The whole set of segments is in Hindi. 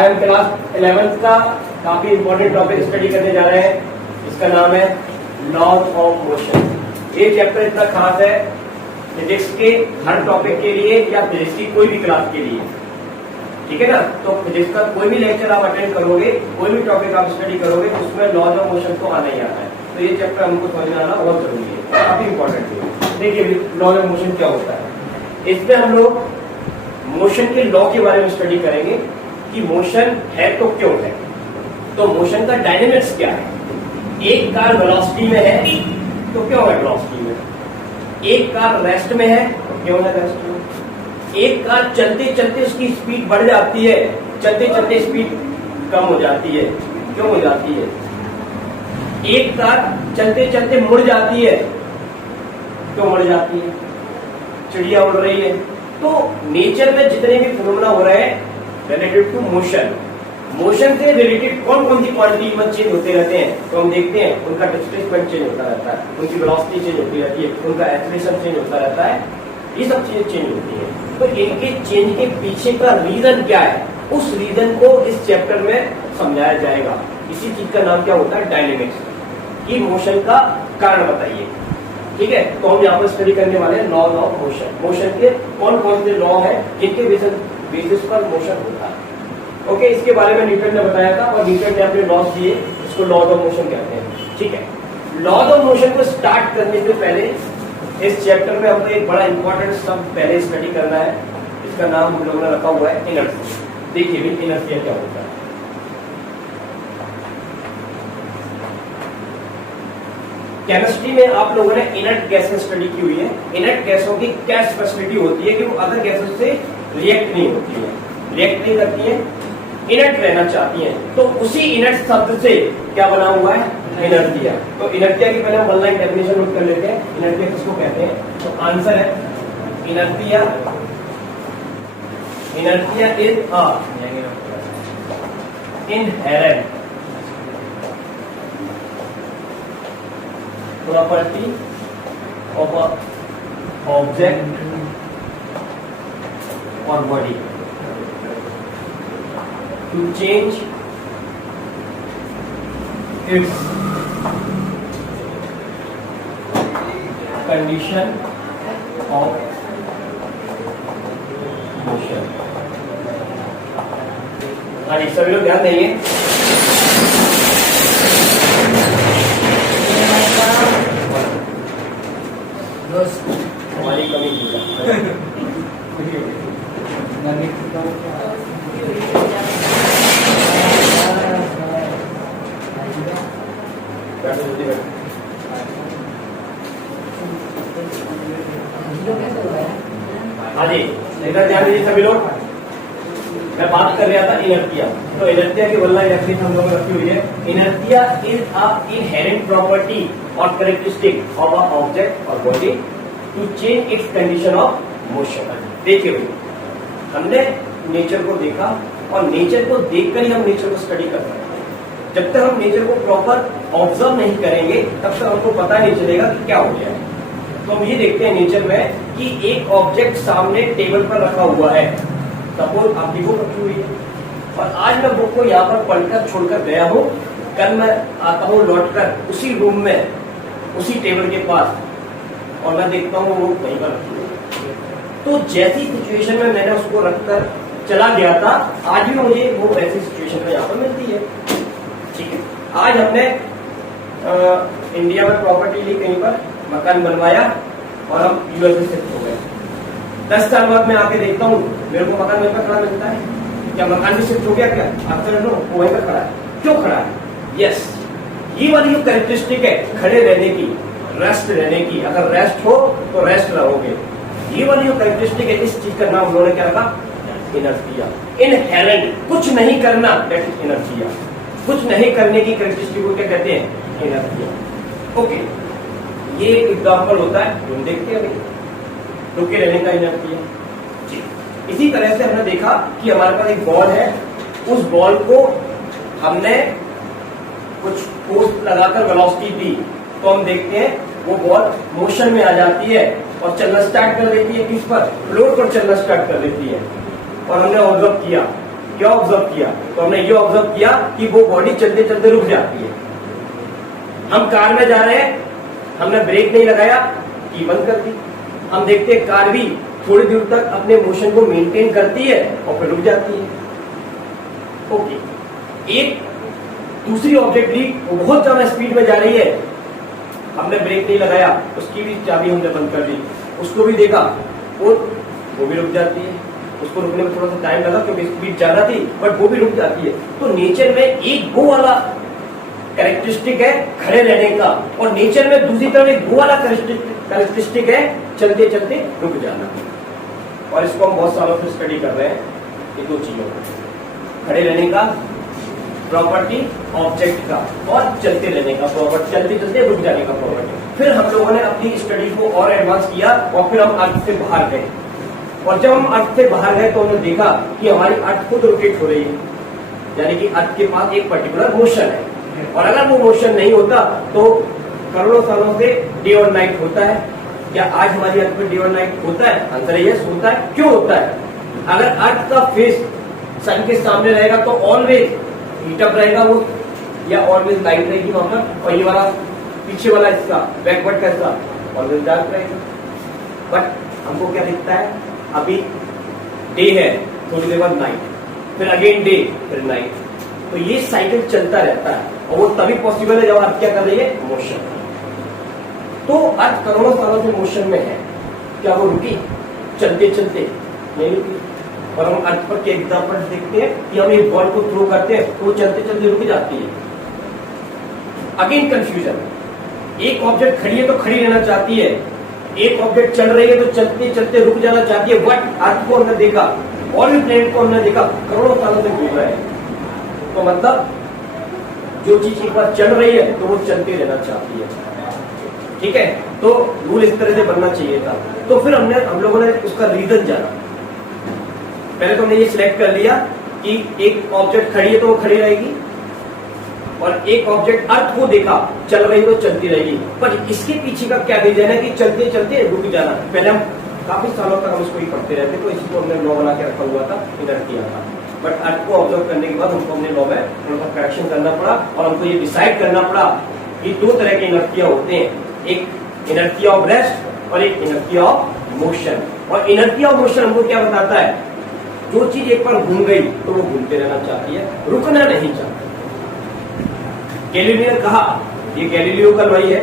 आज हम क्लास 11th का काफी इंपॉर्टेंट टॉपिक स्टडी करने जा रहे हैं। इसका नाम है लॉज ऑफ मोशन। ये चैप्टर इतना खास है फिजिक्स के हर टॉपिक के लिए या फिजिक्स की कोई भी क्लास के लिए, ठीक है ना। तो फिजिक्स का कोई भी लेक्चर आप अटेंड करोगे, कोई भी टॉपिक आप स्टडी करोगे, उसमें लॉज ऑफ मोशन तो आना ही आता है। तो ये चैप्टर हमको समझ में आना बहुत जरूरी है, काफी इंपॉर्टेंट है। देखिए लॉज ऑफ मोशन क्या होता है। इसमें हम लोग मोशन के लॉ के बारे में स्टडी करेंगे कि मोशन है तो क्यों है, तो मोशन का डायनेमिक्स क्या है। एक कार वेलोसिटी में है तो क्यों है वेलोसिटी में, एक कार रेस्ट में है तो क्यों है रेस्ट में, एक कार चलते चलते उसकी स्पीड बढ़ जाती है, चलते चलते स्पीड कम हो जाती है, क्यों हो जाती है, एक कार चलते चलते मुड़ जाती है, क्यों मुड़ जाती है, चिड़िया उड़ रही है। तो नेचर में जितने भी फिनोमेना हो रहे हैं रिलेटेड टू मोशन, मोशन से रिलेटेड कौन कौन सी क्वांटिटी में चेंज होते रहते हैं, तो हम देखते हैं उनका डिस्प्लेसमेंट चेंज होता रहता है, उनकी वेलोसिटी चेंज होती रहती है, उनका एक्सीलरेशन चेंज होता रहता है, ये सब चीजें चेंज होती है। तो इनके चेंज के पीछे का रीजन क्या है, उस रीजन को इस चैप्टर में समझाया जाएगा। इसी चीज का नाम क्या होता है, डायनेमिक्स, कि मोशन का कारण बताइए, ठीक है। तो हम यहाँ पर स्टडी करने वाले हैं लॉज ऑफ मोशन। मोशन के कौन कौन से लॉ है जिनके बेसिस पर मोशन होता है। ओके, इसके बारे में न्यूटन ने बताया था और न्यूटन ने अपने लॉज दिए, इसको लॉज ऑफ मोशन कहते हैं, ठीक है। लॉज ऑफ मोशन को स्टार्ट करने से पहले इस चैप्टर में हमको एक बड़ा इंपॉर्टेंट शब्द पहले स्टडी करना है। इसका नाम हम लोगों ने रखा हुआ है इनर्शिया। देखिए भी इनर्शिया क्या होता है। केमिस्ट्री में आप लोगों ने इनर्ट गैसें स्टडी की हुई है। इनर्ट गैसों की क्या स्पेशलिटी होती है कि वो अदर गैसेस से रिएक्ट नहीं होती है, रिएक्ट नहीं करती है, इनर्ट रहना चाहती हैं। तो उसी इनर्ट शब्द से क्या बना हुआ है, इनर्शिया। तो इनर्शिया की पहले हम वन लाइन डेफिनेशन नोट कर लेते हैं। इनर्शिया किसको कहते हैं, तो आंसर है inertia, inertia is a inherent property of a object or body to change its condition of motion। हाँ जी, सभी लोग ध्यान देंगे। हमारी कमी हाँ जी, इधर ध्यान दीजिए सभी लोग। मैं बात कर रहा था इनर्शिया। तो इनर्शिया की वन लाइन डेफिनेशन हम लोगों ने रखी हुई है। Inertia is a inherent property और कैरेक्टरिस्टिक ऑफ अ ऑब्जेक्ट और body to change its condition of motion. देखिए भाई, हमने नेचर को देखा और नेचर को देखकर ही हम नेचर को स्टडी कर सकते हैं। जब तक हम नेचर को प्रॉपर ऑब्जर्व नहीं करेंगे तब तक हमको पता नहीं चलेगा कि क्या हो गया है। तो हम ये देखते हैं नेचर में कि एक ऑब्जेक्ट सामने टेबल पर रखा हुआ है, सपोज आपकी बुक रखी हुई है, और आज मैं बुक को यहाँ पर पढ़कर छोड़कर गया हूँ, कल मैं आता हूँ लौटकर उसी रूम में उसी टेबल के पास और मैं देखता हूँ वो वहीं पर रखी हुई है। तो जैसी सिचुएशन में मैंने उसको रखकर चला गया था, आज भी मुझे वो वैसी सिचुएशन में यहाँ पर मिलती है, ठीक है। आज हमने इंडिया में प्रॉपर्टी ली, कहीं पर मकान बनवाया और हम यूएसए शिफ्ट हो गए। 10 साल बाद मैं आके देखता हूँ मेरे को मकान वहीं पर खड़ा मिलता है। क्या मकान भी शिफ्ट हो गया, क्या आंसर नो, वो वहीं पर खड़ा है। क्यों खड़ा है, यस, ये वाली जो कैरेक्टरिस्टिक है खड़े रहने की, रेस्ट रहने की, अगर रेस्ट हो तो रेस्ट रहोगे, ये वाली जो कैरेक्टरिस्टिक है, इस चीज का नाम उन्होंने क्या रखा, इनर्शिया। इनहेरेंट, कुछ नहीं करना, दैट इज इनर्शिया। कुछ नहीं करने की कैरेक्टरिस्टिक को क्या कहते हैं, इनर्शिया। ओके, ये एक एग्जाम्पल होता है, हम देखते हैं रुके रहने का इनर्शिया जी। इसी तरह से हमने देखा कि हमारे पास एक बॉल है, उस बॉल को हमने कुछ फोर्स लगाकर वेलोसिटी दी तो हम देखते हैं वो बॉल मोशन में आ जाती है और चलना स्टार्ट कर देती है, किस पर, फ्लोर पर चलना स्टार्ट कर देती है। और हमने ऑब्जर्व किया क्या ऑब्जर्व किया? तो हमने ये ऑब्जर्व किया कि वो बॉडी चलते चलते रुक जाती है। हम कार में जा रहे हैं, हमने ब्रेक नहीं लगाया, की बंद कर दी। हम देखते हैं कार भी थोड़ी दूर तक अपने मोशन को मेंटेन करती है और फिर रुक जाती है। ओके, एक दूसरी ऑब्जेक्ट भी बहुत ज्यादा स्पीड में जा रही है, हमने ब्रेक नहीं लगाया, उसकी भी चाबी हमने बंद कर दी, उसको भी देखा और वो भी रुक जाती है। उसको रुकने में थोड़ा सा टाइम लगा क्योंकि स्पीड ज्यादा थी, बट वो भी रुक जाती है। तो नेचर में एक वो वाला कैरेक्टरिस्टिक है खड़े रहने का, और नेचर में दूसरी तरफ एक वो वाला कैरेक्टरिस्टिक है चलते चलते रुक जाना। और इसको हम बहुत सालों से स्टडी कर रहे हैं, ये दो चीजों को, खड़े रहने का प्रॉपर्टी ऑब्जेक्ट का, और चलते रहने का प्रॉपर्टी, चलते चलते रुक जाने का प्रॉपर्टी। फिर हम लोगों ने अपनी स्टडी को और एडवांस किया और फिर हम अर्थ से बाहर गए। और जब हम अर्थ से बाहर गए तो हमने देखा कि हमारी अर्थ खुद रोटेट हो रही है, यानी कि अर्थ के पास एक पर्टिकुलर मोशन है। और अगर वो मोशन नहीं होता तो करोड़ों सालों से डे और नाइट होता है। क्या आज हमारी अर्थ में डे और नाइट होता है? आंसर है यस, होता है। क्यों होता है? अगर अर्थ का फेस सन के सामने रहेगा तो ऑलवेज हीटअप रहेगा वो, या ऑलवेज लाइट रहेगी वहां पर, और ये वाला पीछे वाला हिस्सा, बैकवर्ड का हिस्सा ऑलवेज डार्क रहेगा। बट हमको क्या दिखता है? अभी डे है, थोड़ी देर बाद नाइट, फिर अगेन डे, फिर नाइट। तो ये साइकिल चलता रहता है, और वो तभी पॉसिबल है जब अर्थ क्या कर रही है? मोशन। तो अर्थ करोड़ों सालों से मोशन में है, क्या वो रुकी? चलते चलते नहीं रुकी। और हम अर्थ पर के एग्जाम्पल देखते हैं कि हम एक बॉल को थ्रो करते हैं तो वो चलते चलते रुक जाती है। अगेन कंफ्यूजन, एक ऑब्जेक्ट खड़ी है तो खड़ी रहना चाहती है, एक ऑब्जेक्ट चल रही है तो चलते चलते रुक जाना चाहती है। बट अर्थ को हमने देखा, और भी प्लेनेट को हमने देखा, करोड़ों सालों से घूम रहा है। तो मतलब जो चीज एक बार चल रही है तो वो चलते रहना चाहती है। ठीक है, तो रूल इस तरह से बनना चाहिए था। तो फिर हम लोगों ने उसका रीजन जाना। पहले तो हमने ये सिलेक्ट कर लिया कि एक ऑब्जेक्ट खड़ी है तो वो खड़ी रहेगी, और एक ऑब्जेक्ट अर्थ को देखा चल रही तो चलती रहेगी। पर इसके पीछे का क्या रीजन है कि चलते चलते रुक जाना? पहले हम काफी सालों तक हम इसको ही पढ़ते रहते, तो इसको हमने लॉ बना के रखा हुआ था, इनर्शिया का। बट अर्थ को ऑब्जर्व करने के बाद हमको हमने लॉ में थोड़ा सा करेक्शन करना पड़ा, और हमको ये डिसाइड करना पड़ा कि दो तरह के इनर्शिया होते हैं, एक इनर्शिया ऑफ रेस्ट और एक इनर्शिया ऑफ मोशन। और इनर्शिया ऑफ मोशन हमको क्या बताता है? जो चीज एक बार घूम गई तो वो घूमते रहना चाहती है, रुकना नहीं चाहती। गैलीलियो ने कहा, ये गैलीलियो का वही है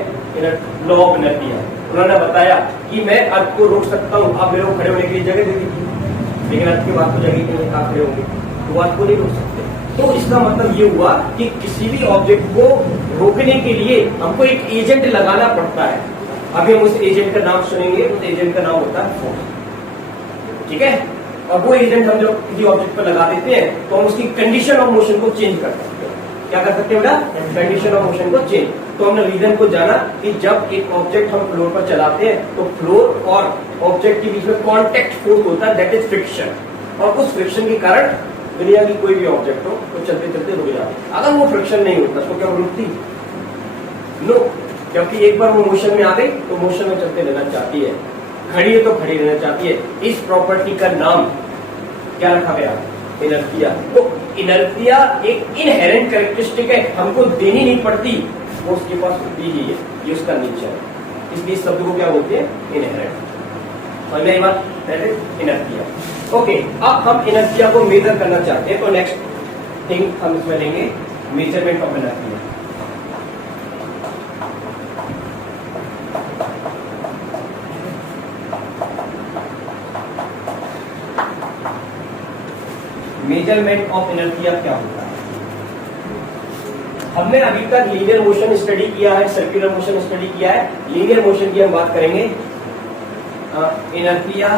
लॉ ऑफ इनर्शिया, उन्होंने बताया कि मैं अर्थ को रोक सकता हूँ, आप मेरे को खड़े होने के लिए जगह दे दीजिए, लेकिन अर्थ के बाद तो जगह नहीं है, आप खड़े होंगे तो अर्थ को नहीं रोक सकते। तो इसका मतलब ये हुआ कि किसी भी ऑब्जेक्ट को रोकने के लिए हमको एक एजेंट लगाना पड़ता है। अभी हम उस एजेंट का नाम सुनेंगे, उस एजेंट का नाम होता है फोर्स। ठीक है, और वो एजेंट हम जब किसी ऑब्जेक्ट पर लगा देते हैं तो हम उसकी कंडीशन ऑफ मोशन को चेंज कर सकते हैं। क्या कर सकते हैं बेटा? कंडीशन ऑफ मोशन को चेंज। तो हमने रीजन को जाना कि जब एक ऑब्जेक्ट हम फ्लोर पर चलाते हैं तो फ्लोर और ऑब्जेक्ट के बीच में कॉन्टेक्ट फोर्स होता है, दैट इज फ्रिक्शन। और उस फ्रिक्शन के कारण दुनिया की कोई भी ऑब्जेक्ट हो तो चलते चलते रुक जाता। अगर वो फ्रिक्शन नहीं होता तो क्या वो रुकती? नो, क्योंकि एक बार वो मोशन में आ गई तो मोशन में चलते रहना चाहती है, खड़ी है तो खड़ी रहना चाहती है। इस प्रॉपर्टी का नाम क्या रखा गया? इनर्शिया। तो इनर्शिया एक इनहेरेंट कैरेक्टरिस्टिक है, हमको देनी नहीं पड़ती, वो उसके पास होती ही है, ये उसका नेचर है। इसलिए इस शब्द को क्या बोलते हैं? इनहेरेंट। समझ में आई बात? That is inertia. ओके, अब हम इनर्शिया को मेजर करना चाहते हैं, तो नेक्स्ट थिंग हम इसमें लेंगे measurement of inertia. Measurement of inertia क्या होता है? हमने अभी तक लीनियर मोशन स्टडी किया है, सर्कुलर मोशन स्टडी किया है। लीनियर मोशन की हम बात करेंगे। Inertia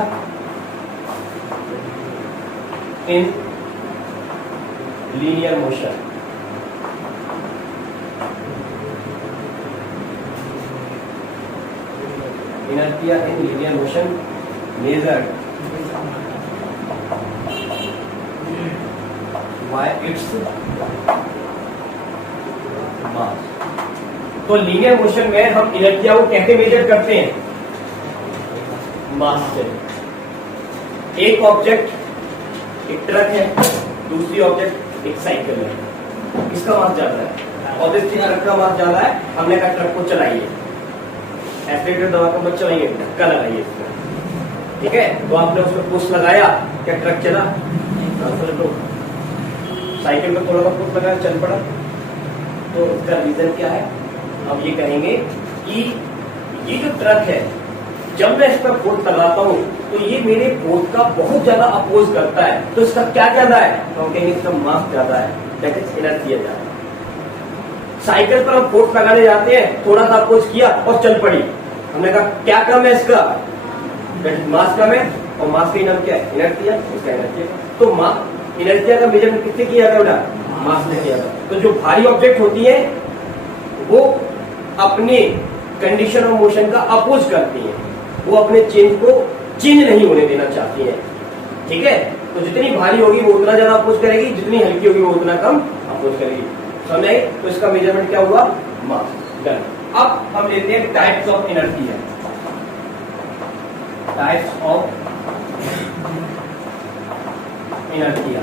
in linear motion. Inertia in linear motion measured by its mass। तो लीनियर मोशन में हम इनर्शिया को कैसे मेजर करते हैं? मास से। एक ऑब्जेक्ट, एक ट्रक है, दूसरी ऑब्जेक्ट एक साइकिल है, किसका मास ज्यादा है? ऑब्जेक्ट की ट्रक का मास ज्यादा है, हमने कहा ट्रक को चलाइए, एक्सीलरेटर दबा कर मत चलाइए, धक्का लगाइए इसमें, ठीक है? तो आपने उसमें पुश लगाया, क्या ट्रक चला? साइकिल में थोड़ा सा पुश लगाया, चल पड़ा। तो इसका रीजन क्या है? अब ये कहेंगे कि ये जो ट्रक है, जब मैं इस पर फोर्स लगाता हूं तो ये मेरे फोर्स का बहुत ज्यादा अपोज करता है, तो इसका क्या ज्यादा है? तो हम कहेंगे इसका मास ज्यादा है, दैट इज इनर्शिया ज्यादा है। साइकिल पर हम फोर्स लगाने जाते हैं, थोड़ा सा अपोज किया और चल पड़ी, हमने कहा क्या कम है इसका? दैट इज मास कम है, और मास का नाम क्या है? इनर्शिया, इसका इनर्शिया। तो इनर्शिया का मेजरमेंट किससे किया था बेटा? मास ने किया था। तो जो भारी ऑब्जेक्ट होती है वो अपने कंडीशन ऑफ मोशन का अपोज करती है, वो अपने चेंज को चेंज नहीं होने देना चाहती है, ठीक है? तो जितनी भारी होगी वो उतना ज्यादा अपोज करेगी, जितनी हल्की होगी वो उतना कम अपोज करेगी, समझ आई? तो इसका मेजरमेंट क्या हुआ? मास। डन। अब हम लेते हैं types of inertia. Types of inertia,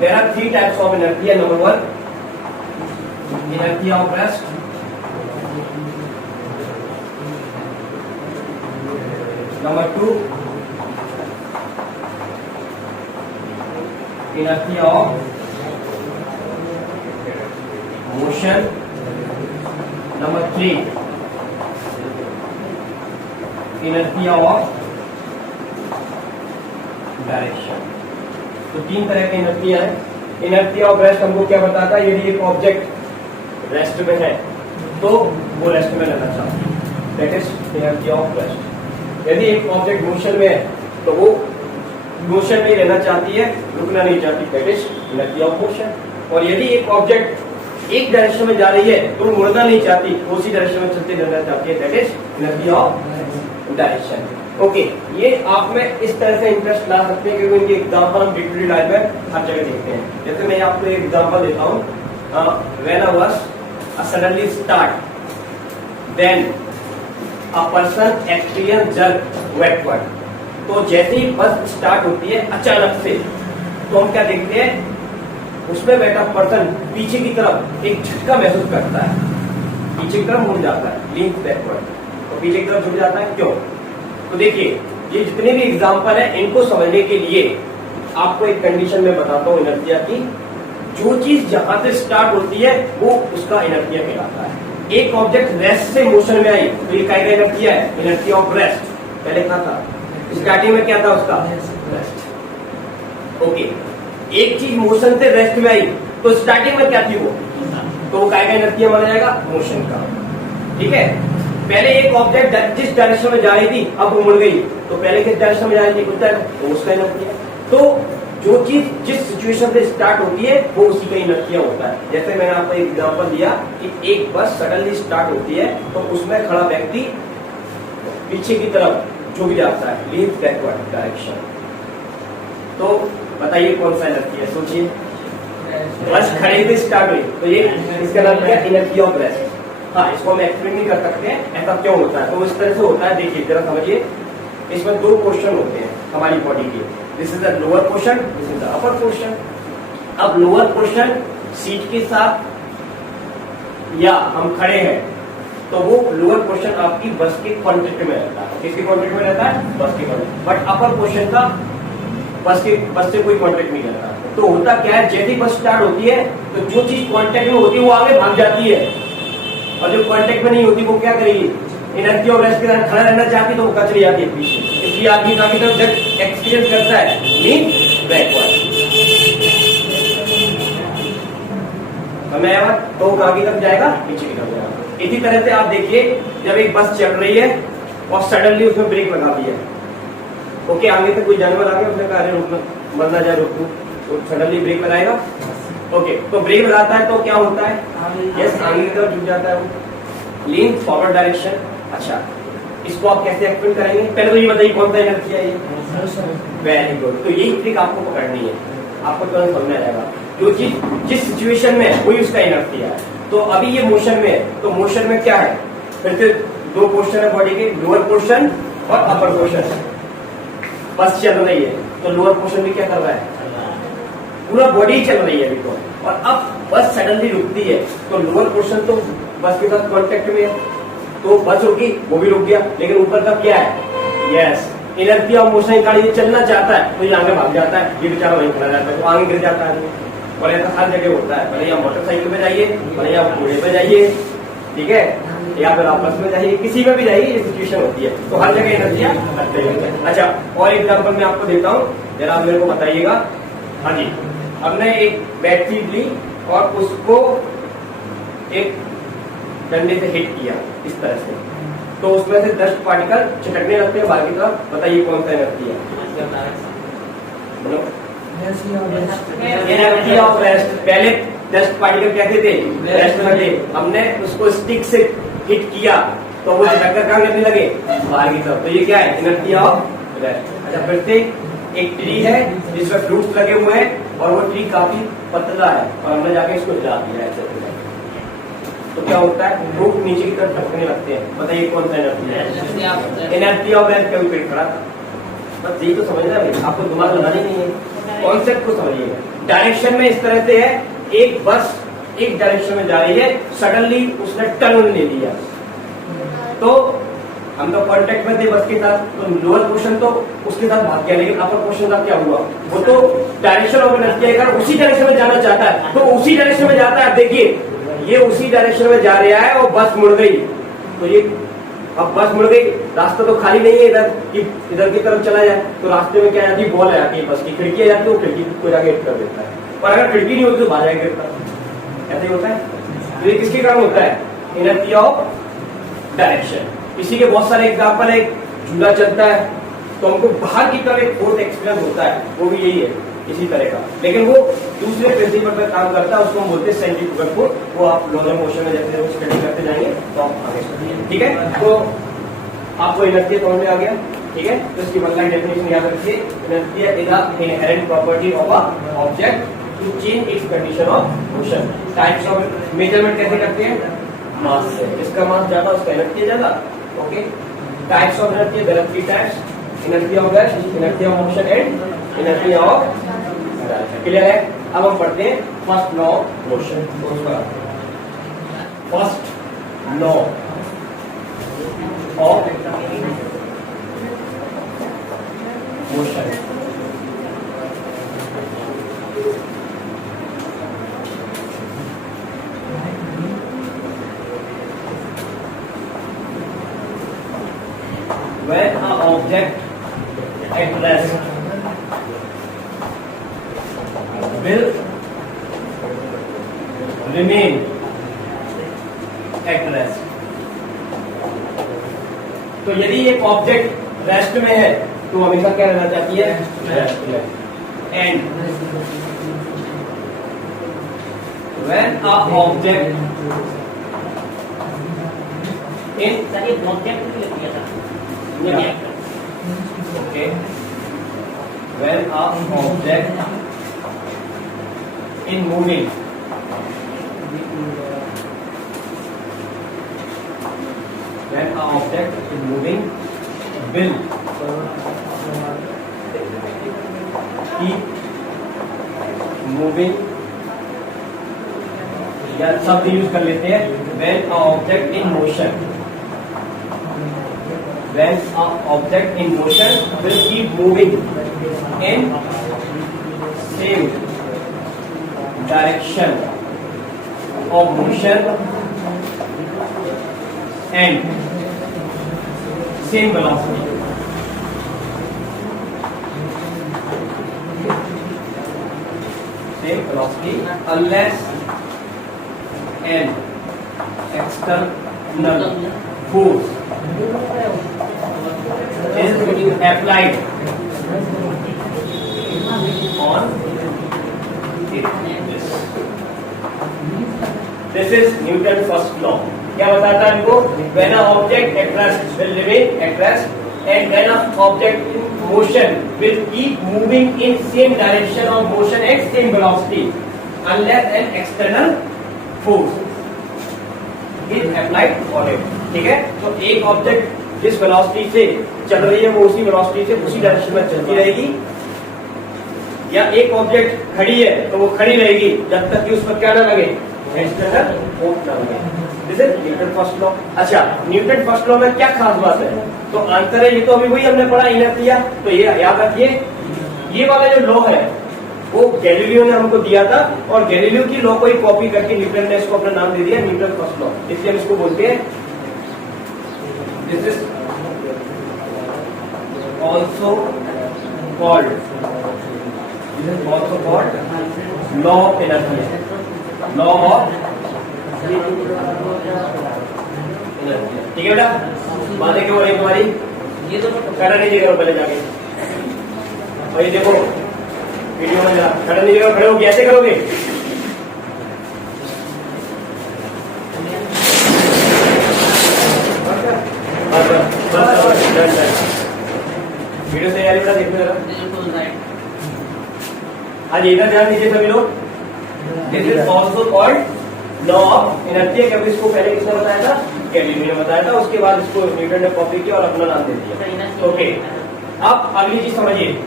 there are 3 types of inertia. Number 1, inertia of rest. Number 2, inertia of motion. Number 3, inertia of direction. तो 3 तरह के इनर्शिया है। इनर्शिया ऑफ रेस्ट हमको क्या बताता है? यदि एक ऑब्जेक्ट रेस्ट में है तो वो रेस्ट में रहना चाहती है, that is inertia of rest. यदि एक ऑब्जेक्ट मोशन में है तो वो मोशन में रहना चाहती है, रुकना नहीं चाहती, that is inertia of motion. और यदि एक ऑब्जेक्ट एक डायरेक्शन में जा रही है तो वो मुड़ना नहीं चाहती, उसी डायरेक्शन में चलते रहना चाहती है, that is inertia of direction. Okay, ये आप में इस तरह से इंटरेस्ट ला सकते हैं क्योंकि इनके एग्जाम्पल हम डे टू डे लाइफ में हर जगह देखते हैं। जैसे मैं आपको एक एग्जाम्पल देता हूँ, when a bus suddenly start, then a person experience jerk backward। तो जैसे ही बस स्टार्ट होती है अचानक से, तो हम क्या देखते हैं? उसमें बैठा पर्सन पीछे की तरफ एक झटका महसूस करता है, पीछे की तरफ मुड़ जाता है, लीन बैकवर्ड, तो पीछे की तरफ झुक जाता है। क्यों? तो देखिए, ये जितने भी एग्जाम्पल है इनको समझने के लिए आपको एक कंडीशन में बताता हूँ इनर्शिया की। जो चीज जहां से स्टार्ट होती है वो उसका इनर्शिया कहलाता है। एक ऑब्जेक्ट रेस्ट से मोशन में आई तो ये काय का इनर्शिया है? Inertia of rest. पहले कहा था स्टार्टिंग में क्या था उसका? रेस्ट। ओके, एक चीज मोशन से रेस्ट में आई तो स्टार्टिंग में क्या थी वो? तो वो काय का इनर्शिया माना जाएगा? मोशन का, ठीक है? पहले एक ऑब्जेक्ट जिस डायरेक्शन में जा रही थी अब वो मुड़ गई, तो पहले किस डायरेक्शन में जा रही थी? उत्तर, तो उसका इनर्शिया। तो जो चीज जिस सिचुएशन से स्टार्ट होती है वो उसी का इनर्शिया होता है। जैसे मैंने आपको एक एग्जांपल दिया कि एक बस सडनली स्टार्ट होती है तो उसमें खड़ा व्यक्ति पीछे की तरफ झुक जाता है, लीन्स बैकवर्ड डायरेक्शन। तो बताइए कौन सा इनर्शिया? सोचिए, बस खड़े से स्टार्ट हुई तो ये इसका नाम क्या? Inertia of rest. हाँ, इसको हम एक्सप्लेन नहीं कर सकते ऐसा क्यों होता है। तो इस तरह से होता है, देखिए जरा समझिए। इसमें 2 पोर्शन होते हैं हमारी बॉडी के, this is the lower portion, this is the upper portion. अब लोअर पोर्शन सीट के साथ या हम खड़े हैं तो वो लोअर पोर्शन आपकी बस के कॉन्टेक्ट में रहता है। किसके कॉन्टेक्ट में रहता है? बस के कॉन्टेक्ट। बट अपर पोर्शन का बस से कोई कॉन्टेक्ट नहीं रहता। तो होता क्या है, जैसे बस स्टार्ट होती है तो जो चीज कॉन्टेक्ट में होती है वो आगे भाग जाती है, और जो कॉन्टेक्ट में नहीं होती वो क्या करेगी? इनर्शिया ऑफ रेस्ट के साथ खड़ा रहना चाहती तो वो कचरी जाती है पीछे। इसलिए आदमी काफी तरफ जब एक्सपीरियंस करता है मीन बैकवर्ड, समय तो आगे तरफ जाएगा, पीछे की तरफ जाएगा। इसी तरह से आप देखिए, जब एक बस चल रही है और सडनली उसमें ब्रेक लगा दी है, ओके, आगे से कोई जानवर आ गया, उसने कहा अरे रुकना, मरना जाए रोक दो, तो सडनली ब्रेक लगाएगा। ओके, तो ब्रेक लगाता है तो क्या होता है? यस, आगे की तरफ झुक जाता है वो, लीन फॉरवर्ड डायरेक्शन। अच्छा, इसको आप कैसे एक्सप्लेन करेंगे? पहले तो ये बताइए कौन सा इनर्शिया है ये? Very good. तो यही ट्रिक आपको पकड़नी है, आपको तुरंत समझ में आ जाएगा। जो चीज जिस सिचुएशन में है वही उसका इनर्शिया है। तो अभी ये मोशन में है, तो मोशन में क्या है? फिर से 2 पोर्शन है बॉडी के, लोअर पोर्शन और अपर पोर्शन। बस चल रही है तो लोअर पोर्शन में क्या कर रहा है? पूरा बॉडी चल रही है अभी तो, और अब बस सडनली रुकती है तो लोअर पोर्शन तो बस के साथ कॉन्टेक्ट में है, तो बस रुकी, वो भी रुक गया, लेकिन ऊपर का क्या है, यस इनर्शिया ऑफ मोशन। गाड़ी चलना चाहता है तो ये आगे भाग जाता है, ये बेचारा वहीं खड़ा जाता है, तो आगे गिर जाता है। और ऐसा हर जगह होता है, भले या मोटरसाइकिल पे जाइए, भले या घोड़े पे जाइए, ठीक है, या फिर आप बस में जाइए, किसी में भी जाइए, ये सिचुएशन होती है, तो हर जगह इनर्शिया लगते हैं। अच्छा, और एग्जाम्पल मैं आपको देता हूँ, जरा आप मेरे को बताइएगा। हाँ जी, हमने एक बैटरी ली और उसको एक डंडे से हिट किया इस तरह से, तो उसमें से डस्ट पार्टिकल छिटकने लगते हैं बाहर की तरफ। बताइए कौन सा एनर्जी है? Energy of rest. पहले डस्ट पार्टिकल कहते थे रेस्ट में थे, हमने उसको स्टिक से हिट किया तो वो छिटक कहाँ गिरने लगे, बाहर की तरफ, तो ये क्या है, एनर्जी ऑफ रेस्ट। अच्छा, फिर से एक ट्री है जिसमें फ्रूट्स लगे हुए हैं और वो ट्री काफी पतला है और हमने जाके इसको हिला दिया ऐसे, तो क्या होता है, फ्रूट नीचे की तरफ ढकने लगते हैं। बताइए कौन सा एनर्जी है? Energy of rest. कभी पेड़ खड़ा था, बस यही तो समझना है, आपको दिमाग लगाना ही नहीं है, कॉन्सेप्ट को समझिएगा। डायरेक्शन में इस तरह से है, एक बस एक डायरेक्शन में जा रही है, सडनली उसने टर्न ले लिया, तो हम लोग कॉन्टेक्ट में थे बस के साथ, तो लोअर पोर्शन तो उसके साथ भाग गया, लेकिन अपर पोर्शन का क्या हुआ, वो तो डायरेक्शन ऑफ एनर्जी अगर उसी डायरेक्शन में जाना चाहता है तो उसी डायरेक्शन में जाता है। देखिए ये उसी डायरेक्शन में जा रहा है और बस मुड़ गई, तो ये अब बस मुड़ गई, रास्ता तो खाली नहीं है इधर कि इधर की तरफ चला जाए, तो रास्ते में क्या जाती है, बॉल आ जाती है, बस की खिड़की आ जाती है, वो खिड़की को जाके हिट कर देता है, और अगर खिड़की नहीं होती तो बाहर जाके गिरता है। ऐसे ही होता है। तो ये किसके कारण होता है, एनर्जी ऑफ डायरेक्शन। इसी के बहुत सारे एग्जाम्पल है, झूला चलता है तो हमको बाहर की तरफ एक फोर्स एक्सपीरियंस होता है, वो भी यही है इसी तरह का, लेकिन वो दूसरे प्रिंसिपल पर काम करता है, उसको हम बोलते हैं सेंट्रीफ्यूगल फोर्स। वो आप लोअर मोशन में जैसे स्टडी करते जाएंगे तो आप आगे समझिए, ठीक है। तो आपको एनर्जी समझ में आ गया, ठीक है। तो इसकी वन लाइन डेफिनेशन याद रखिए, energy is the inherent property of a object to change its condition of motion. Types of measurement कैसे करते हैं, मास से, जिसका मास ज्यादा उसका एनर्जी ज्यादा, okay. Types of energy, there are three types, energy of rest, energy of motion and energy of direction. Clear है? अब हम पढ़ते हैं first law of motion. First law of motion, when an object at rest will remain at rest। तो यदि एक ऑब्जेक्ट रेस्ट में है तो हमेशा क्या रहना चाहती है, रेस्ट में। And when a object in okay, when a object in moving when a object is moving will keep moving, या शब्द यूज कर लेते हैं, when a object in motion, when a object in motion will keep moving in same direction of motion and same velocity। Same velocity unless an external force is applied on it। This is Newton's first law। क्या बताता है इनको, when an object at rest will remain at rest and when an object in motion will keep moving in same direction of motion at same velocity unless an external force is applied on it। ठीक है, तो एक ऑब्जेक्ट जिस वेलोसिटी से चल रही है वो उसी वेलोसिटी से उसी डायरेक्शन में चलती रहेगी, या एक ऑब्जेक्ट खड़ी है तो वो खड़ी रहेगी जब तक कि उस पर क्या ना लगे, एक्सटर्नल फोर्स ना लगे। This is Newton first law. अच्छा, न्यूटन फर्स्ट लॉ में क्या खास बात है? तो आंसर है, ये तो अभी वही हमने पढ़ा इनर्शिया, तो ये याद रखिए, ये वाला जो लॉ है वो गैलीलियो ने हमको दिया था, और गैलीलियो की लॉ को ही कॉपी करके न्यूटन ने इसको अपना नाम दे दिया न्यूटन फर्स्ट लॉ। इसलिए हम इसको बोलते हैं this is also called law of inertia, law of inertia. ठीक है बेटा, बातें क्यों हो रही तुम्हारी? ये तो खड़ा नहीं करो पहले जाके, और ये देखो वीडियो में खड़ा नहीं करो, खड़े हो कैसे करोगे? वीडियो से यार बेटा देखो जरा। आज इधर ध्यान दीजिए सभी लोग। This is also called law of inertia. कभी इसको पहले किसने बताया था? गैलीलियो ने बताया था, उसके बाद इसको न्यूटन ने कॉपी किया और अपना नाम दे दिया। ओके, अब अगली चीज समझिए,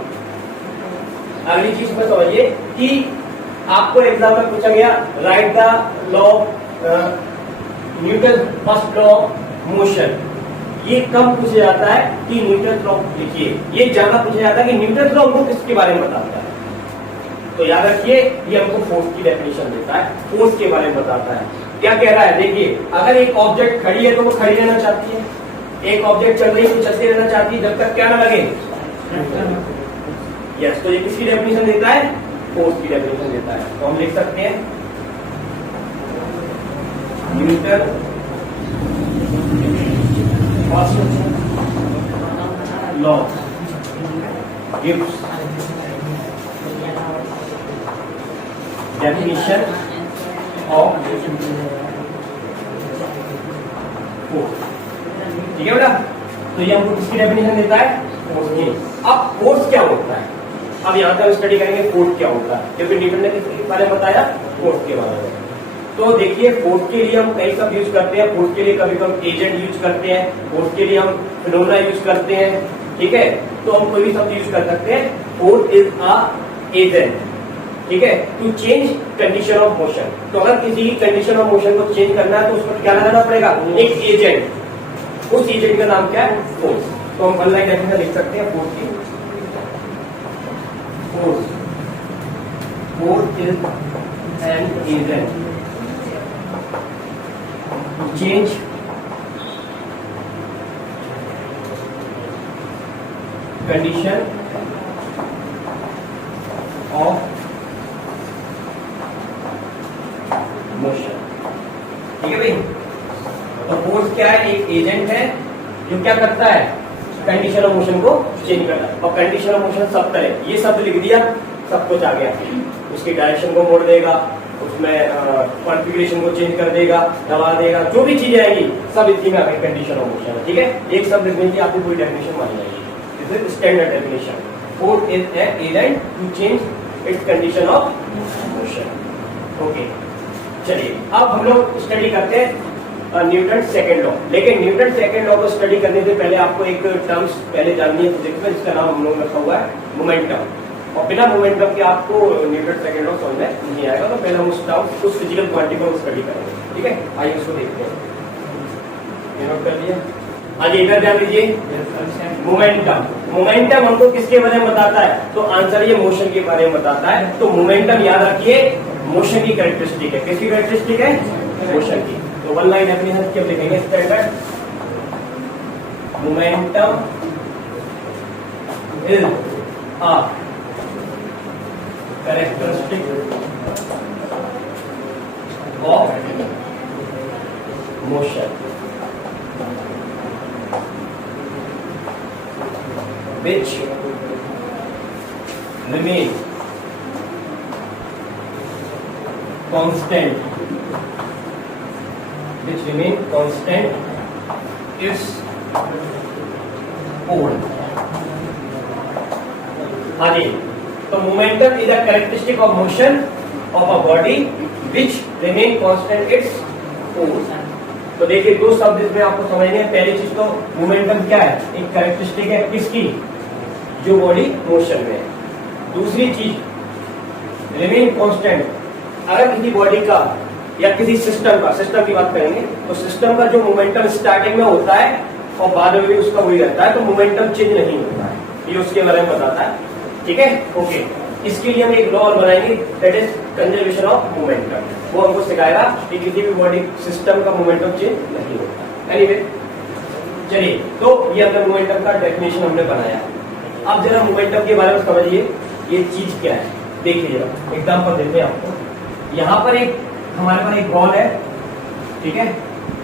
अगली चीज में समझिए कि आपको एग्जाम में पूछा गया right the law Newton first law motion. ये कब पूछा जाता है कि न्यूटन लॉ लिखिए, ये ज्यादा पूछा जाता है कि न्यूटन लॉ हमको किसके बारे में बताता है। तो याद रखिए, ये हमको फोर्स की डेफिनेशन देता है, फोर्स के बारे में बताता है। क्या कह रहा है? देखिए, अगर एक ऑब्जेक्ट खड़ी है तो वो खड़ी रहना चाहती है, एक ऑब्जेक्ट चल रही है तो चलती रहना चाहती है जब तक क्या ना लगे। यस, तो ये किसकी डेफिनेशन देता है? फोर्स की डेफिनेशन देता है। तो हम लिख सकते हैं Newton first law gives definition of force. ठीक है बेटा, तो ये हमको किसकी डेफिनेशन देता है? फोर्स की। अब फोर्स क्या होता है? अब यहां तक स्टडी करेंगे फोर्स क्या होता है, क्योंकि न्यूटन ने किसके बारे में बताया? फोर्स के बारे में। तो देखिए, फोर्स के लिए हम कई सब यूज करते हैं। फोर्स के लिए कभी कभी एजेंट यूज करते हैं, फोर्स के लिए हम फिनोमेना यूज करते हैं। ठीक है, तो हम कोई भी शब्द यूज कर सकते हैं। फोर्स इज अ एजेंट, ठीक है, to change condition of motion. तो अगर किसी कंडीशन ऑफ मोशन को चेंज करना है तो उसको क्या लगाना पड़ेगा? एक एजेंट। उस एजेंट का नाम क्या है? फोर्स। तो हम वन लाइन डेफिनेशन लिख सकते हैं फोर्स की। Force is an agent to change condition of motion. ठीक है भाई, तो फोर्स क्या है? एक एजेंट है जो क्या करता है? कंडीशन ऑफ मोशन को चेंज करता है। और कंडीशन ऑफ मोशन सब तरह, ये शब्द लिख दिया, सब कुछ आ गया। उसकी डायरेक्शन को मोड़ देगा, उसमें कॉन्फिगरेशन को चेंज कर देगा, दबा देगा, जो भी चीजें आएगी सब इसी में आ गई कंडीशन ऑफ मोशन। ठीक है, एक शब्द लिखने की आपको पूरी डेफिनेशन मानी जाएगी। This is standard definition. Force is an agent to change its condition of motion. Okay, चलिए अब हम लोग स्टडी करते हैं न्यूटन सेकंड लॉ। लेकिन न्यूटन सेकंड लॉ को स्टडी करने से पहले आपको एक टर्म्स पहले जाननी है फिजिक्स में, जिसका नाम हम लोग रखा हुआ है मोमेंटम। और बिना मोमेंटम के आपको न्यूटन सेकंड लॉ समझ में नहीं आएगा। तो पहले हम उस टर्म, उस फिजिकल क्वांटिटी को स्टडी करेंगे। ठीक है, आइए उसको देखते हैं। नोट कर लिया? आइए इधर ध्यान दीजिए। मोमेंटम, मोमेंटम हमको किसके बारे में बताता है? तो आंसर ये मोशन के बारे में बताता है। तो मोमेंटम याद रखिए मोशन की कैरेक्टरिस्टिक है। किसकी कैरेक्टरिस्टिक है? मोशन की। तो वन लाइन डेफिनेशन क्या लिखेंगे? Standard momentum is a characteristic of motion which remain constant, its own। आगे, तो momentum is a characteristic of motion of a body which remain constant its own. तो देखिए, दो शब्द इसमें आपको समझने हैं। पहली चीज तो मोमेंटम क्या है? एक कैरेक्टरिस्टिक है किसकी? जो बॉडी मोशन में है। दूसरी चीज रिमेन कांस्टेंट। अगर किसी बॉडी का या किसी सिस्टम की बात करेंगे तो सिस्टम का जो मोमेंटम स्टार्टिंग में होता है और बाद में भी उसका वही रहता है, तो मोमेंटम चेंज नहीं होता है, ये उसके बारे में बताता है। ठीक है, ओके। इसके लिए हम एक लॉ बनाएंगे, that is conservation of momentum. वो हमको सिखाएगा कि किसी भी बॉडी सिस्टम का मोमेंटम चेंज नहीं होता। एनीवे, चलिए, तो ये अपने मोमेंटम का डेफिनेशन हमने बनाया। अब जरा मोमेंटम के बारे में समझिए, ये चीज क्या है। देखिए जरा एग्जांपल देते हैं आपको। यहाँ पर हमारे पास एक बॉल है, ठीक है,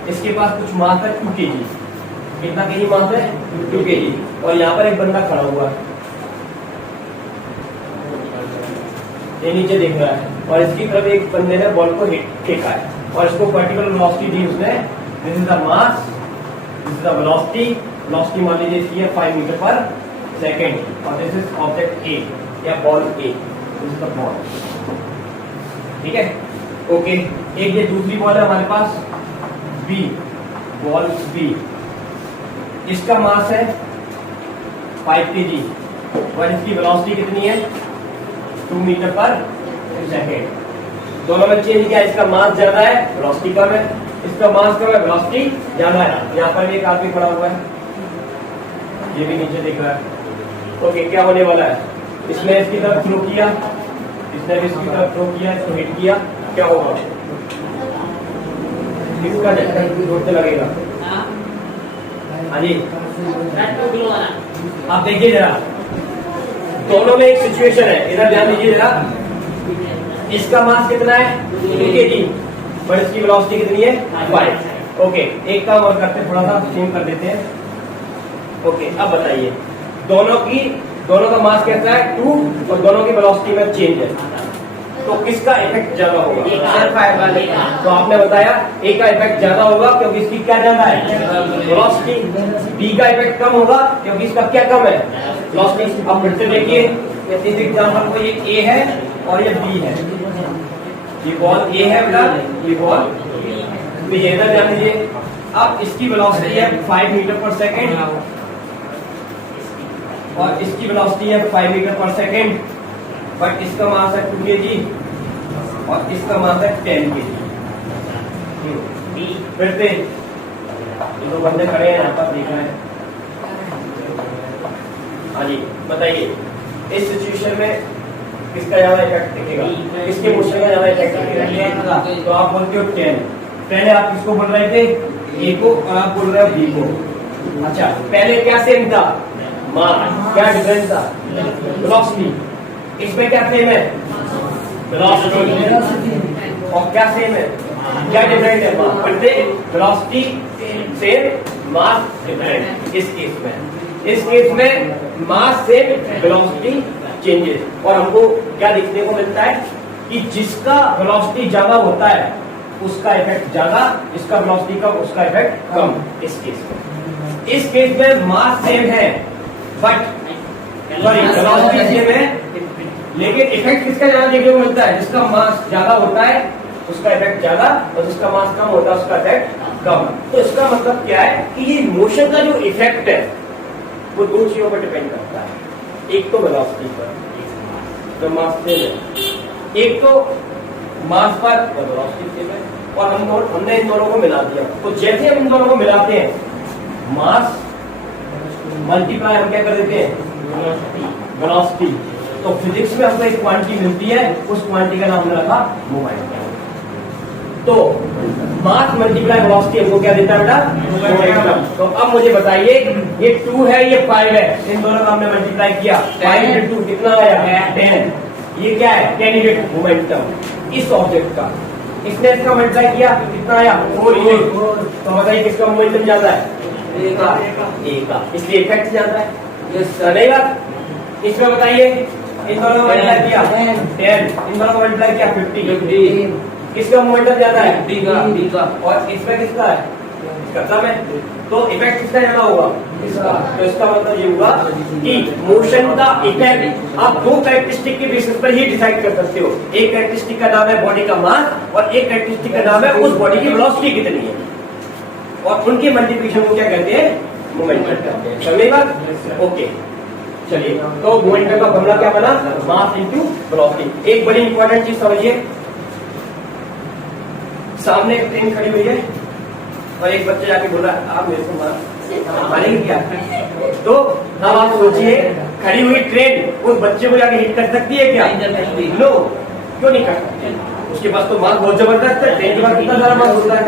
इसके पास कुछ मास है 2 kg। कितना केजी मास है? 2 kg। और यहाँ पर एक बंदा खड़ा हुआ है, ये नीचे देख रहा है, और इसकी तरफ एक बंदे ने बॉल को हिट फेंका है और इसको पर्टिकुलर वेलोसिटी दी उसने। This is the mass, this is the velocity. Velocity मान लीजिए इसकी है 5 मीटर पर सेकेंड, और दिस इज ऑब्जेक्ट ए या ball A, this is the ball. ठीक है, ओके। एक ये दूसरी बॉल है हमारे पास बी, बॉल बी, इसका मास है 5 kg और इसकी वेलोसिटी कितनी है? 2 मीटर पर सेकेंड। दोनों में चेंज किया, इसका मास ज्यादा है, वेलोसिटी कम है, इसका मास कम है, वेलोसिटी ज्यादा है। यहाँ पर भी एक आदमी खड़ा हुआ है, ये भी नीचे देख रहा है। ओके, क्या होने वाला है? इसने इसकी तरफ थ्रो किया, इसने भी इसकी तरफ थ्रो किया, इसको हिट किया, क्या होगा? इसका झटका जोर से लगेगा। हाँ जी, आप देखिए जरा, दोनों में एक सिचुएशन है, इधर ध्यान दीजिए जरा। इसका मास कितना है? 2 kg, पर इसकी वेलोसिटी कितनी है? 5। ओके, एक काम और करते हैं, थोड़ा सा चेंज कर देते हैं। ओके, अब बताइए, दोनों का मास कैसा है? 2, और दोनों की वेलोसिटी में चेंज है, तो किसका इफेक्ट ज्यादा होगा? तो आपने बताया ए का इफेक्ट ज्यादा होगा क्योंकि इसकी क्या ज्यादा है? वेलोसिटी। बी का इफेक्ट कम होगा क्योंकि इसका क्या कम है? वेलोसिटी। अब फिर से देखिए, इस एग्जांपल को ये ए है और ये बी है, ये बॉल ए है बेटा, ये बॉल बी है। इधर ध्यान दीजिए, अब इसकी वेलोसिटी है 5 मीटर पर सेकेंड और इसकी वेलोसिटी है 5 मीटर पर सेकेंड, बट इसका मास है 2 kg और इसका मास है 10 kg। फिर से दो बंदे खड़े हैं यहाँ पर, देख रहे हैं। हाँ जी, बताइए, इस सिचुएशन में किसका ज्यादा इफेक्ट दिखेगा? किसके मोशन का ज्यादा इफेक्ट दिखेगा? तो आप बोलते हो 10। पहले आप किसको बोल रहे थे? ए को, और आप बोल रहे हो बी को। अच्छा, पहले क्या सेम था? मास। क्या डिफरेंस था? वेलोसिटी। इसमें क्या सेम है? वेलोसिटी। और क्या सेम है? क्या डिफरेंट है? वेलोसिटी सेम, मास डिफरेंट। इस केस में मास सेम, वेलोसिटी चेंजेस। और हमको क्या देखने को मिलता है कि जिसका वेलोसिटी ज्यादा होता है उसका इफेक्ट ज्यादा, जिसका वेलोसिटी कम उसका इफेक्ट कम। इस केस में मास सेम है, बट वेलोसिटी सेम है, लेकिन इफेक्ट किसका ज्यादा देखने को मिलता है? जिसका मास ज्यादा होता है उसका इफेक्ट ज्यादा, और जिसका मास कम होता है उसका इफेक्ट कम। तो इसका मतलब क्या है कि ये मोशन का जो इफेक्ट है वो 2 चीजों पर डिपेंड करता है। एक तो वेलोसिटी पर, जो मास से है, एक तो मास पर और वेलोसिटी से है। और हमने इन दोनों को मिला दिया, तो जैसे हम इन दोनों को मिलाते हैं, मास मल्टीप्लाई हम क्या कर देते हैं? वेलोसिटी। तो फिजिक्स में हमको एक क्वांटिटी मिलती है, उस क्वांटिटी का नाम हमने रखा मोमेंटम। तो मास मल्टीप्लाई वेलोसिटी हमको क्या देता है बेटा? मोमेंटम। तो अब मुझे बताइए, ये 2 है, ये 5 है, इन दोनों का हमने मल्टीप्लाई किया, 5 × 2 कितना आया? 10। ये क्या है? कैंडिडेट मोमेंटम इस ऑब्जेक्ट का। इसने इसका मल्टीप्लाई किया, कितना आया? 4। तो बताइए किसका मोमेंटम ज्यादा है? ए का। इसलिए इफेक्ट ज्यादा है। ये चलेगा। इसमें बताइए, इन दोनों को मल्टीप्लाई किया 10, इन दोनों को मल्टीप्लाई किया 50। किसका मोमेंटम ज्यादा है? बी का। और इसमें किसका है? इसका कम है। तो इफेक्ट किसका ज्यादा होगा? इसका। तो इसका मतलब ये हुआ कि मोशन का इफेक्ट आप 2 कैरेक्टरिस्टिक के बेसिस पर ही डिसाइड कर सकते हो। एक कैरेक्टरिस्टिक का नाम है बॉडी का मास, और एक कैरेक्टरिस्टिक का नाम है उस बॉडी की वेलोसिटी कितनी है, और उनके मल्टीप्लिकेशन को क्या कहते हैं? मोमेंटम कहते हैं। समझेगा? ओके, चलिए, तो मोमेंटम का फॉर्मूला क्या बना? Mass into velocity. एक बड़ी इंपॉर्टेंट चीज समझिए, सामने एक ट्रेन खड़ी हुई है और एक बच्चे जाके बोल रहा है आप मेरे को मारेंगे क्या? तो अब आप सोचिए, खड़ी हुई ट्रेन उस बच्चे को जाके हिट कर सकती है क्या? नो, क्यों नहीं कर सकती? उसके पास तो मास बहुत जबरदस्त है, ट्रेन के पास कितना सारा मास होता है,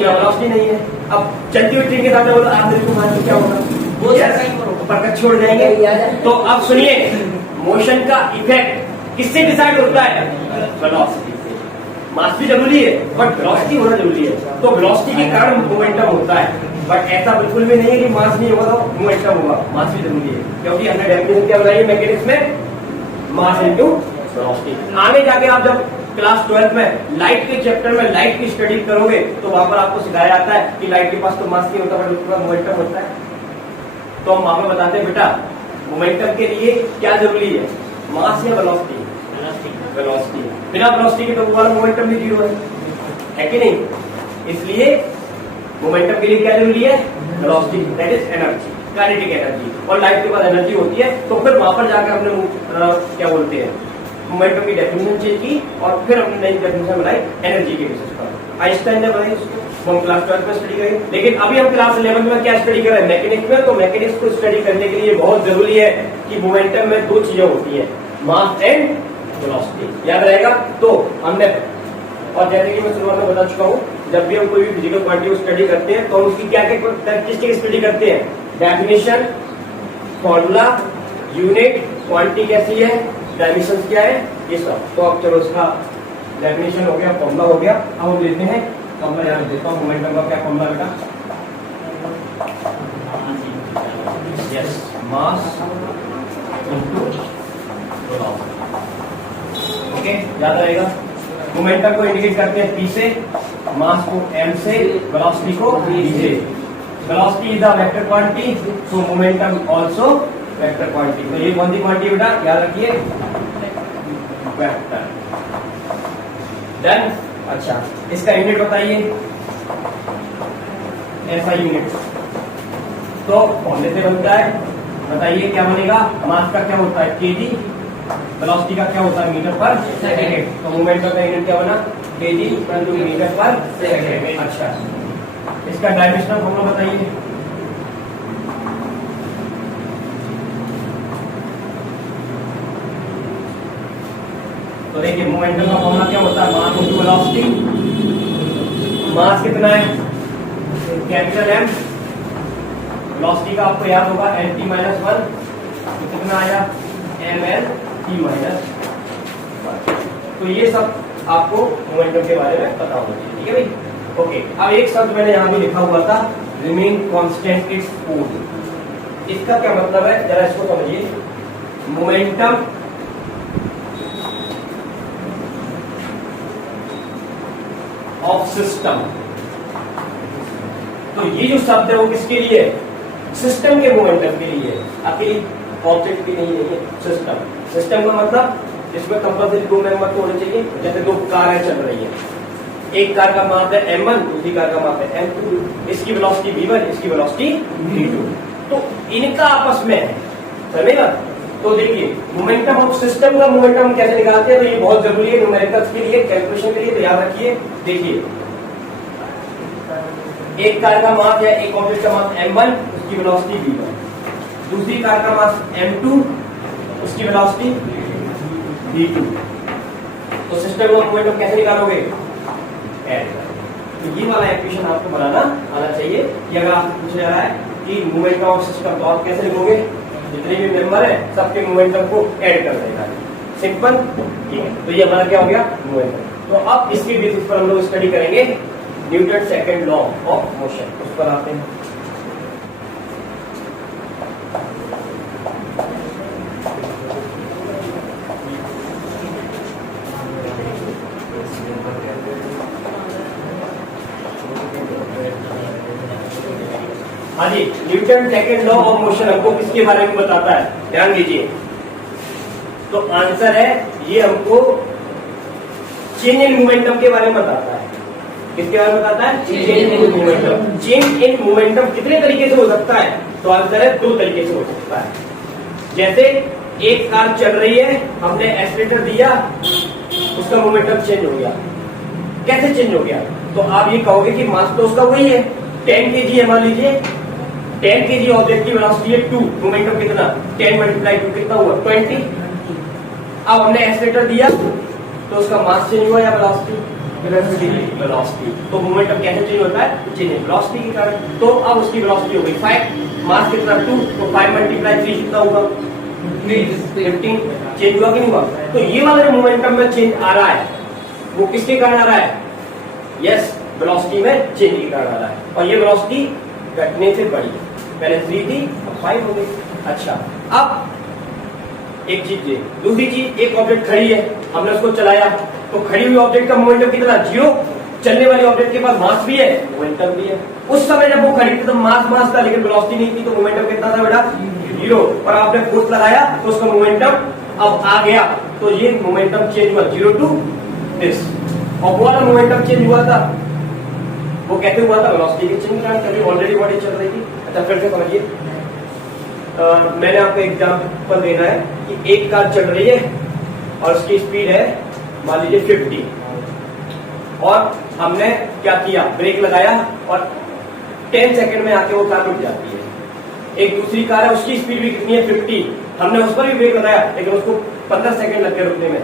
वेलोसिटी नहीं है। अब चलती हुई ट्रेन के साथ बोला आप मेरे को मार तो क्या होगा? पर छोड़ जाएंगे। तो अब सुनिए, मोशन का इफेक्ट किससे डिसाइड होता है? वेलोसिटी से। मास भी जरूरी है बट वेलोसिटी होना जरूरी है। तो वेलोसिटी के कारण मोमेंटम होता है, बट ऐसा बिल्कुल भी नहीं है कि मास नहीं होगा तो मोमेंटम होगा। मास भी जरूरी है, क्योंकि हमने डेफिनेशन क्या बनाई मैकेनिक्स में? Mass into velocity. आगे जाके आप जब क्लास 12 में लाइट के चैप्टर में लाइट की स्टडी करोगे तो वहां पर आपको सिखाया जाता है कि लाइट के पास तो मास नहीं होता बट उसके पास मोमेंटम होता है। तो हम वहां पर बताते हैं बेटा मोमेंटम के लिए क्या जरूरी है, मास या वेलोसिटी? वेलोसिटी। बिना वेलोसिटी के तो वो वाला मोमेंटम भी जीरो है कि नहीं? इसलिए मोमेंटम के लिए क्या जरूरी है? Velocity, that is energy, kinetic energy. और लाइट के पास एनर्जी होती है। तो फिर वहां पर जाकर हमने क्या बोलते हैं, मोमेंटम की डेफिनेशन चेंज की और फिर हमने नई डेफिनेशन बनाई एनर्जी के बेसिस पर। आइंस्टाइन ने बनाई उसको, हम क्लास 12 में स्टडी करेंगे। लेकिन अभी हम क्लास 11 में क्या स्टडी कर रहे हैं? मैकेनिक्स में। तो मैकेनिक्स को स्टडी करने के लिए बहुत जरूरी है कि मोमेंटम में दो चीजें होती है, मास एंड वेलोसिटी। याद रहेगा? तो हमने, और जैसे कि मैं शुरुआत में बता चुका हूं, जब भी हम कोई भी फिजिकल क्वांटिटी को स्टडी करते हैं तो हम उसकी क्या क्या कैरेक्टरिस्टिक स्टडी करते हैं? डेफिनेशन, फॉर्मूला, यूनिट, क्वांटिटी कैसी है, डायमेंशन क्या है, ये सब। तो अब चलो इसका डेफिनेशन हो गया, फॉर्मूला हो गया। अब हम लेते हैं फॉर्मूला, यहाँ देता हूँ मोमेंटम का क्या फॉर्मूला बेटा? Yes, mass into velocity. Okay, याद रहेगा? मोमेंटम को इंडिकेट करते हैं P से, मास को M से, वेलोसिटी को V से। Velocity is the vector quantity, so momentum also vector quantity. तो ये कौन सी क्वांटिटी बेटा? याद रखिए, वेक्टर। डन। अच्छा, इसका यूनिट बताइए, ऐसा यूनिट तो फॉर्मूले से बनता है। बताइए क्या बनेगा? मास का क्या होता है? केजी, वेलोसिटी का क्या होता है? मीटर पर सेकेंड। तो मोमेंटम का यूनिट क्या बना? केजी परंतु मीटर पर सेकेंड। अच्छा, इसका डायमेंशनल फॉर्मूला बताइए। तो देखिए मोमेंटम का फॉर्मूला क्या होता है? Mass into velocity. मास कितना है? Capital M. वेलोसिटी का आपको याद होगा nt माइनस 1, तो कितना आया? ml t minus 1। तो ये सब आपको मोमेंटम के बारे में पता होना चाहिए, ठीक है भाई? ओके, अब एक शब्द मैंने यहां भी लिखा हुआ था, रिमेन कांस्टेंट इट्स फोर्स। इसका क्या मतलब है जरा इसको समझिए। मोमेंटम ऑफ सिस्टम, तो ये जो शब्द है वो किसके लिए है? सिस्टम के मोमेंटम के लिए, अकेले ऑब्जेक्ट की नहीं है। सिस्टम, सिस्टम का मतलब इसमें कंपल्सरी दो मेंबर तो होने चाहिए। जैसे दो कार चल रही है, एक कार का मास है m1, दूसरी कार का मास है m2। इसकी वेलोसिटी v1, इसकी वेलोसिटी v2। तो इनका आपस में है, समझेगा? तो देखिए मोमेंटम ऑफ सिस्टम का मोमेंटम कैसे निकालते हैं, तो ये बहुत जरूरी है न्यूमेरिकल्स के लिए, कैलकुलेशन के लिए। तो याद रखिए, देखिए एक कार का मास या एक ऑब्जेक्ट का मास m1, उसकी वेलोसिटी v1। दूसरी कार का मास m2, उसकी वेलोसिटी v2। तो सिस्टम का मोमेंटम कैसे निकालोगे? तो ये वाला इक्वेशन आपको बनाना आना चाहिए कि अगर आपको पूछा जा रहा है कि मोमेंटम ऑफ सिस्टम, तो आप कैसे लिखोगे? जितने भी मेंबर है सबके मोमेंटम को ऐड कर देगा, सिंपल, ठीक है? तो ये हमारा क्या हो गया? मोमेंटम। तो अब इसके बेसिस पर हम लोग स्टडी करेंगे Newton second law of motion. उस पर आते हैं। हाँ जी, Newton second law of motion हमको किसके बारे में बताता है? ध्यान दीजिए। तो आंसर है ये हमको चेंज इन मोमेंटम के बारे में बताता है। किसके बारे में बताता है? Change in momentum. Change in momentum कितने तरीके से हो सकता है? तो आंसर है दो तरीके से हो सकता है। जैसे एक कार चल रही है, हमने एक्सीलरेटर दिया, उसका मोमेंटम चेंज हो गया। कैसे चेंज हो गया? तो आप ये कहोगे कि मास तो उसका वही है, 10 kg है, मान लीजिए 10 kg ऑब्जेक्ट की वेलोसिटी है 2, मोमेंटम कितना? 10 मल्टीप्लाई 2 कितना हुआ? 20। अब हमने एक्सीलरेटर दिया तो उसका मास चेंज हुआ या वेलोसिटी? वेलोसिटी। तो मोमेंटम कैसे चेंज होता है? चेंज वेलोसिटी के कारण। तो अब उसकी वेलोसिटी हो गई 5, मास कितना? 2, तो 5 मल्टीप्लाई 3 कितना होगा? 15। चेंज हुआ कि नहीं हुआ? तो ये वाला जो मोमेंटम में चेंज आ रहा है वो किसके कारण आ रहा है? यस, वेलोसिटी में चेंज के कारण आ रहा है। और ये वेलोसिटी घटने से बढ़ी, पहले 3 थी अब 5 हो गई। अच्छा, अब एक चीज ये, दूसरी चीज, एक ऑब्जेक्ट खड़ी है, हमने उसको चलाया, तो खड़ी हुई ऑब्जेक्ट का मोमेंटम कितना? 0। चलने वाली ऑब्जेक्ट के पास मास भी है, मोमेंटम भी है। उस समय जब वो खड़ी थी तो मास था, लेकिन वेलोसिटी नहीं थी, तो मोमेंटम कितना था बेटा? 0। और आपने फोर्स लगाया तो उसका मोमेंटम अब आ गया, तो ये मोमेंटम चेंज हुआ 0 to this। और वो वाला मोमेंटम चेंज हुआ था, वो कैसे हुआ था? वेलोसिटी के चेंज कारण, क्योंकि ऑलरेडी बॉडी चल रही थी। अच्छा, फिर से समझिए, मैंने आपको एग्जांपल देना है कि एक कार चल रही है और उसकी स्पीड है मान लीजिए 50, और हमने क्या किया? ब्रेक लगाया और 10 सेकंड में आके वो कार रुक जाती है। एक दूसरी कार है, उसकी स्पीड भी कितनी है? 50, हमने उस पर भी ब्रेक लगाया, लेकिन उसको 15 सेकंड लग गए रुकने में।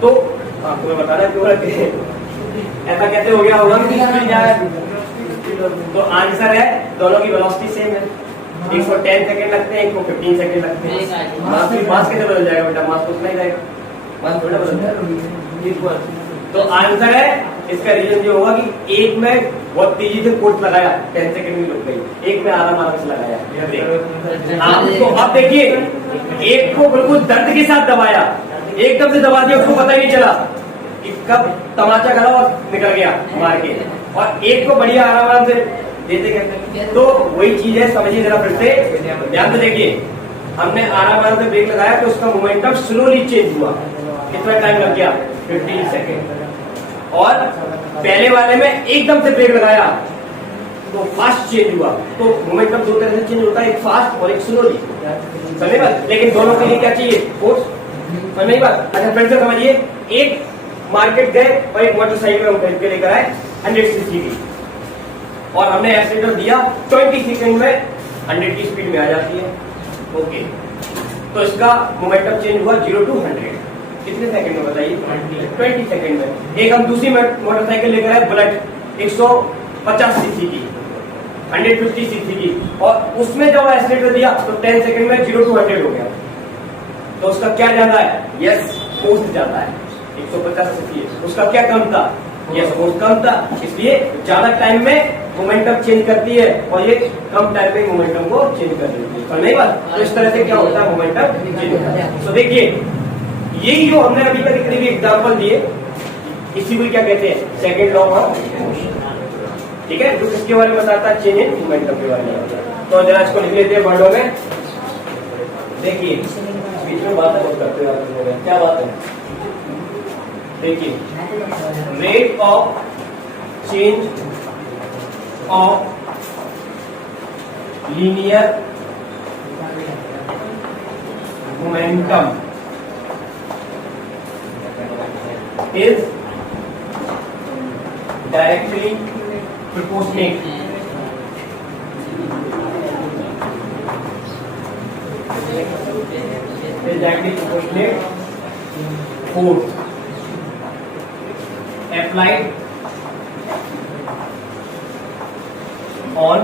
तो आपको मैं बताना क्यों रखे, ऐसा कैसे हो गया होगा कि स्पीड क्या है? तो आंसर है दोनों की वेलोसिटी सेम है। 110 सेकंड लगते हैं, 115 सेकंड लगते हैं। मास कैसे बदल जाएगा बेटा? मास तो उतना ही रहेगा, मास थोड़ा बदल जाएगा। तो आंसर है, इसका रीजन ये होगा कि एक में बहुत तेजी से फोर्स लगाया, 10 सेकंड में रुक गई, एक में आराम से लगाया। तो अब देखिए, एक को बिल्कुल दर्द के साथ दबाया, एकदम से दबा दिया, उसको पता ही नहीं चला कि कब तमाचा गला और निकल गया मार के, और एक को बढ़िया आराम से देते कहते। तो वही चीज है, समझिए जरा फिर से, ध्यान से देखिए, हमने आराम से ब्रेक लगाया तो उसका मोमेंटम स्लोली चेंज हुआ। कितना टाइम लग गया? 15 सेकेंड। और पहले वाले में एकदम से ब्रेक लगाया तो फास्ट चेंज हुआ। तो मोमेंटम दो तरह से चेंज होता है, एक फास्ट और एक स्लोली, समझे बात? लेकिन दोनों के लिए क्या चाहिए? फोर्स, समझ नहीं बात? अच्छा, फिर से समझिए, एक मार्केट गए और एक मोटरसाइकिल हम खरीद के लेकर आए 100 सीसी की, और हमने एक्सीलरेटर दिया, 20 सेकंड में 100 की स्पीड में आ जाती है। ओके, तो इसका मोमेंटम चेंज हुआ 0 to 100 कितने सेकंड में बताइए? 20 सेकंड में। एक हम दूसरी मोटरसाइकिल लेकर आए बुलेट 150 सीसी की, 150 सीसी की, और उसमें जब एक्सीलरेटर दिया तो 10 सेकंड में 0 to 100 हो गया। तो उसका क्या ज्यादा है? यस, फोर्स ज्यादा है। 150 सीसी है, उसका क्या कम था? यस, फोर्स कम था, इसलिए ज्यादा टाइम में मोमेंटम चेंज करती है, और ये कम टाइम में मोमेंटम को चेंज कर देती है। नहीं बात? तो इस तरह से क्या होता है? मोमेंटम चेंज होता है। तो देखिए, यही जो हमने अभी तक इतने भी एग्जाम्पल दिए, इसी को क्या कहते हैं? Second law of motion. ठीक है, जो किसके बारे में बताता है? चेंज इन मोमेंटम के बारे में। तो जरा इसको लिख लेते हैं वर्डों में। देखिए, बीच में बातें बहुत करते हैं, क्या बात है? देखिए, rate of change of linear momentum is directly proportionate force applied on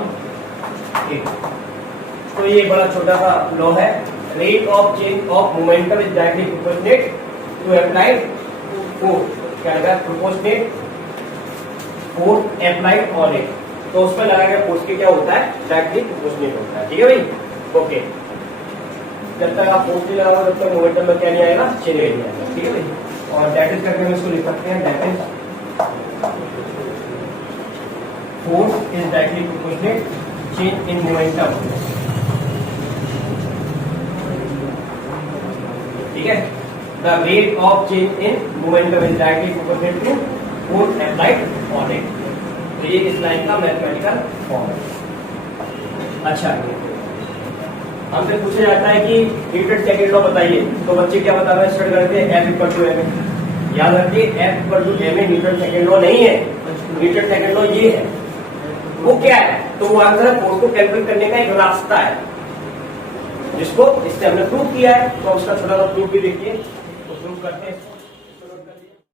it। तो ये बड़ा छोटा सा लॉ है, rate of change of momentum is directly proportionate to applied force, क्या लगा? Proportionate force applied on it. तो उस पर लगा गया फोर्स के क्या होता है? डायरेक्टली प्रोपोर्शनेट होता है। ठीक है भाई? ओके, जब तक आप फोर्स नहीं लगाओगे तब तक मोमेंटम में क्या नहीं आएगा? चेंज नहीं आएगा। ठीक है भाई? और दैट इज करके हम इसको लिख सकते हैं, that is force is directly proportionate change in momentum. ठीक है, the rate of change in momentum is directly proportional to force applied on it। तो ये इस लाइन का मैथमेटिकल फॉर्म है। अच्छा, हमसे पूछा जाता है कि न्यूटन सेकंड लॉ बताइए, तो बच्चे क्या बताना स्टार्ट करते हैं, F इक्वल टू एम। याद रखिए F equal to m Newton second law नहीं है, न्यूटन सेकंड लॉ ये है। वो क्या है, तो वो आंसर है फोर्स को कैलकुलेट करने का एक रास्ता है, जिसको इससे हमने प्रूव किया है। तो उसका छोटा सा प्रूफ भी देखिए, तो प्रूव करते हैं।